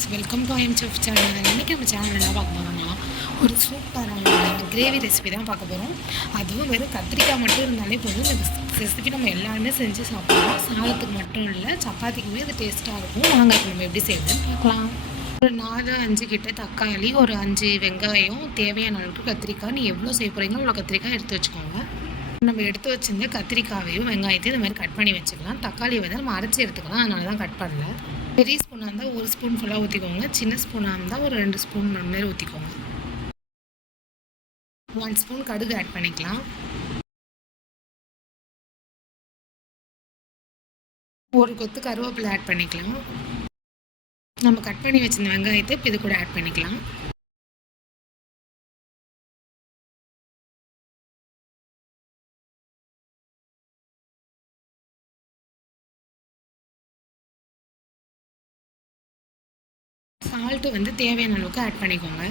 Friends, welcome to IIM chef channel. இன்றைக்கி நம்ம channel என்ன பார்க்க போகிறோம்னா, ஒரு சூப்பரான கிரேவி ரெசிபி தான் பார்க்க போகிறோம். அதுவும் வெறும் கத்திரிக்காய் மட்டும் இருந்தாலே போதும். இந்த ரெசிபி நம்ம எல்லாருமே செஞ்சு சாப்பிடலாம். சாதத்துக்கு மட்டும் இல்லை, சப்பாத்திக்குமே இது டேஸ்ட்டாக இருக்கும். வாங்க இப்போ நம்ம எப்படி செய்யுதுன்னு பார்க்கலாம். ஒரு 4-5 கிட்ட தக்காளி, ஒரு 5 வெங்காயம், தேவையான அளவுக்கு கத்திரிக்காய். நீ எவ்வளோ செய்ய போகிறீங்களோ அவ்வளோ கத்திரிக்காய் எடுத்து வச்சுக்கோங்க. நம்ம எடுத்து வச்சிருந்த கத்திரிக்காயையும் வெங்காயத்தையும் இந்த மாதிரி கட் பண்ணி வச்சுக்கலாம். தக்காளியை வந்து நம்ம அரைச்சி எடுத்துக்கலாம், அதனால தான் கட் பண்ணல. பெரிய ஸ்பூனாக இருந்தால் 1 ஸ்பூன் ஃபுல்லாக ஊற்றிக்கோங்க. சின்ன ஸ்பூனாக இருந்தால் ஒரு 2 ஸ்பூன் மாரி ஊற்றிக்கோங்க. 1 ஸ்பூன் கடுகு ஆட் பண்ணிக்கலாம். ஒரு கொத்து கருவேப்பிலை ஆட் பண்ணிக்கலாம். நம்ம கட் பண்ணி வச்சிருந்த வெங்காயத்தை இப்போ இது கூட ஆட் பண்ணிக்கலாம். சால்ட்டு வந்து தேவையான அளவுக்கு ஆட் பண்ணிக்கோங்க.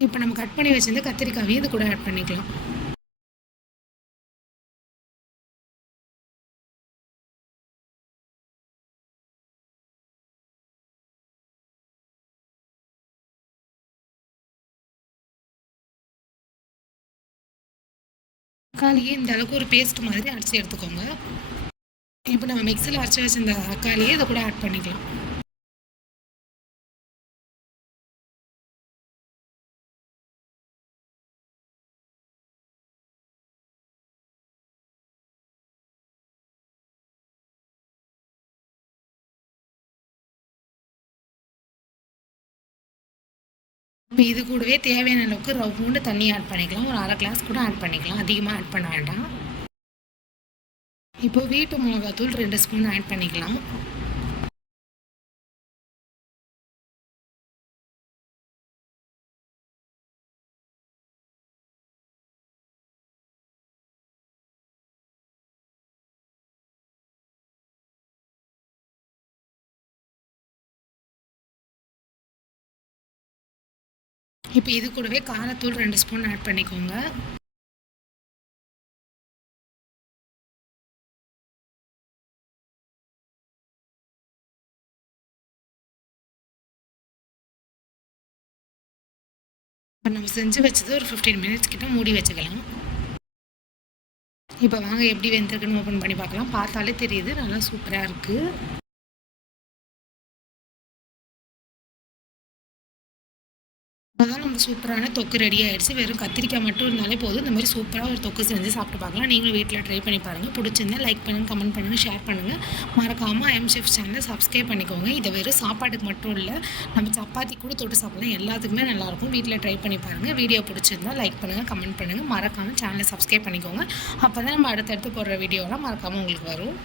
இப்போ நம்ம கட் பண்ணி வச்சிருந்த கத்திரிக்காயையும் இது கூட ஆட் பண்ணிக்கலாம். தக்காளியே இந்த அளவுக்கு ஒரு பேஸ்ட் மாதிரி அரைச்சி எடுத்துக்கோங்க. இப்போ நம்ம மிக்சியில் அரைச்சி வச்சிருந்த தக்காளியே இதை கூட ஆட் பண்ணிக்கலாம். இப்போ இது கூடவே தேவையான அளவுக்கு ரவுண்டு தண்ணி ஆட் பண்ணிக்கலாம். ஒரு 1/2 கிளாஸ் கூட ஆட் பண்ணிக்கலாம், அதிகமாக ஆட் பண்ண வேண்டாம். இப்போ வீட்டு மிளகாத்தூள் 2 ஸ்பூன் ஆட் பண்ணிக்கலாம். இப்போ இது கூடவே காரத்தூள் 2 ஸ்பூன் ஆட் பண்ணிக்கோங்க. இப்போ நம்ம செஞ்சு வச்சது ஒரு 15 மினிட்ஸ் கிட்ட மூடி வச்சுக்கலாம். இப்போ வாங்க எப்படி வெந்திருக்குன்னு ஓப்பன் பண்ணி பார்க்கலாம். பார்த்தாலே தெரியுது, நல்லா சூப்பராக இருக்குது. அதான் நம்ம சூப்பரான தொக்கு ரெடி ஆகிடுச்சு. வெறும் கத்திரிக்காய் மட்டும் இருந்தாலே போதும். இந்த மாதிரி சூப்பராக ஒரு தொக்கு செஞ்சு சாப்பிட்டு பார்க்கலாம். நீங்களும் வீட்டில் ட்ரை பண்ணி பாருங்கள். பிடிச்சிருந்தா லைக் பண்ணுங்கள், கமெண்ட் பண்ணுங்கள், ஷேர் பண்ணுங்கள். மறக்காமல் ஐஎம் செஃப் சேனலை சப்ஸ்கிரைப் பண்ணிக்கோங்க. இதை வெறும் சாப்பாட்டுக்கு மட்டும் இல்லை, நம்ம சப்பாத்தி கூட தொட்டு சாப்பிடலாம். எல்லாத்துக்குமே நல்லாயிருக்கும். வீட்டில் ட்ரை பண்ணி பாருங்கள். வீடியோ பிடிச்சிருந்தா லைக் பண்ணுங்கள், கமெண்ட் பண்ணுங்கள். மறக்காமல் சேனலை சப்ஸ்கிரைப் பண்ணிக்கோங்க. அப்போ தான் நம்ம அடுத்தடுத்து போடுற வீடியோலாம் மறக்காமல் உங்களுக்கு வரும்.